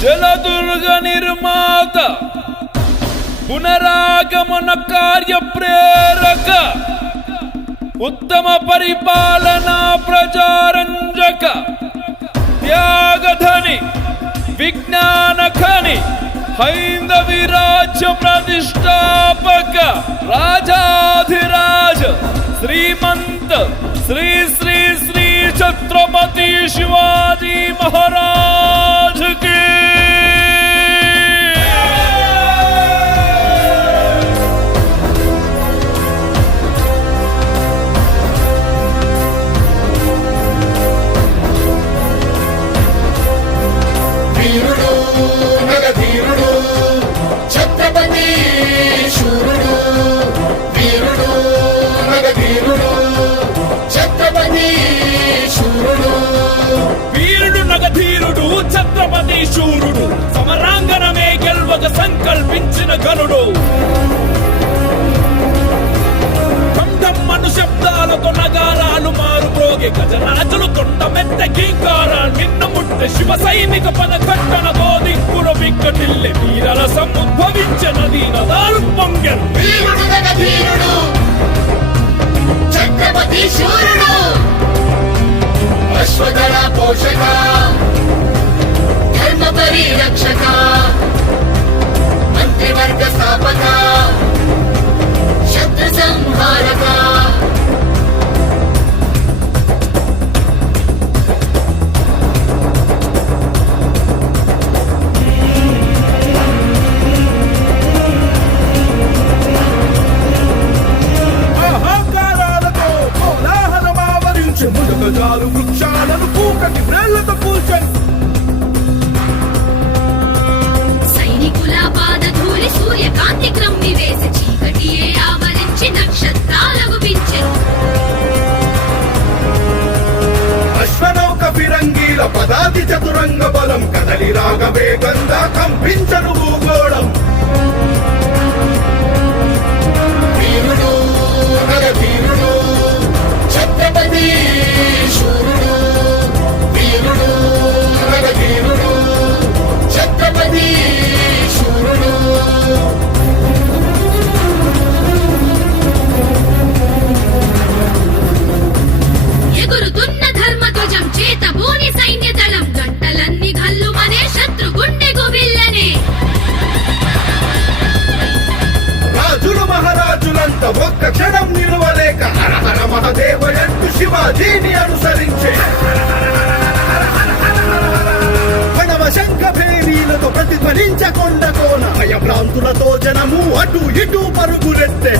జలదుర్గ నిర్మాత పునరాగమన కార్య ప్రేరక ఉత్తమ పరిపాలనా ప్రజారంజక త్యాగధని విజ్ఞాన ఖని హైందవి రాజ్య ప్రతిష్టాపక రాజాధిరాజ శ్రీమంత శ్రీ శ్రీ శ్రీ ఛత్రపతి శివాజీ మహారాజ్ కి ఛత్రపతి శూరుడు సమరాంగణమే గెల్వక సంకల్పించిన గనుడు ఢంఢమ్మను శబ్దాలతో నగారాలు మారు ప్రోగే గజరాజులు తొండమెత్త గీంకారాలు నిన్ను ముట్టె శివ సైనిక పద కట్టన గోదిక్కులు విక్కటిల్లె వీరరసం ఉద్భవించనది నదాలు పొంగెను ఛత్రపతి శూరుడు అశ్వదళ పోషక ధర్మ పరిరక్షక మంత్రివర్గ స్థాపక శత్రు సంహారక అహంకారాలతో కోలాహలమావరించి ముడుగజాలు వృక్షాలను పూకటి వ్రేళ్లతో కూల్చని సూర్యకాంతి క్రమ్మి వేసి చీకటియే ఆవరించి నక్షత్రాలకు పించెను అశ్వనౌక ఫిరంగీల పదాతి చతురంగ బలం కదలి రాగవేగంగా కంపించను భూగోళం వీరుడు నరవీరుడు ఛత్రపతి శూరుడు వీరుడు నరవీరుడు ఛత్రపతి శూరుడు ఎగురుతున్న ధర్మధ్వజం చేత బోని సైన్య దళం గంటలన్నీ గల్లు మనే శత్రు గుండె గుబిల్లనే రాజులు మహారాజులంత ఒక్క క్షణం నిలవలేక హర హర మహదేవయంతు శివాజీని అనుసరించే పడవ శంఖ భేరీలతో ప్రతిధ్వనించకొండ కోన భయభ్రాంతులతో జనము అటు ఇటు పరుగులెత్తే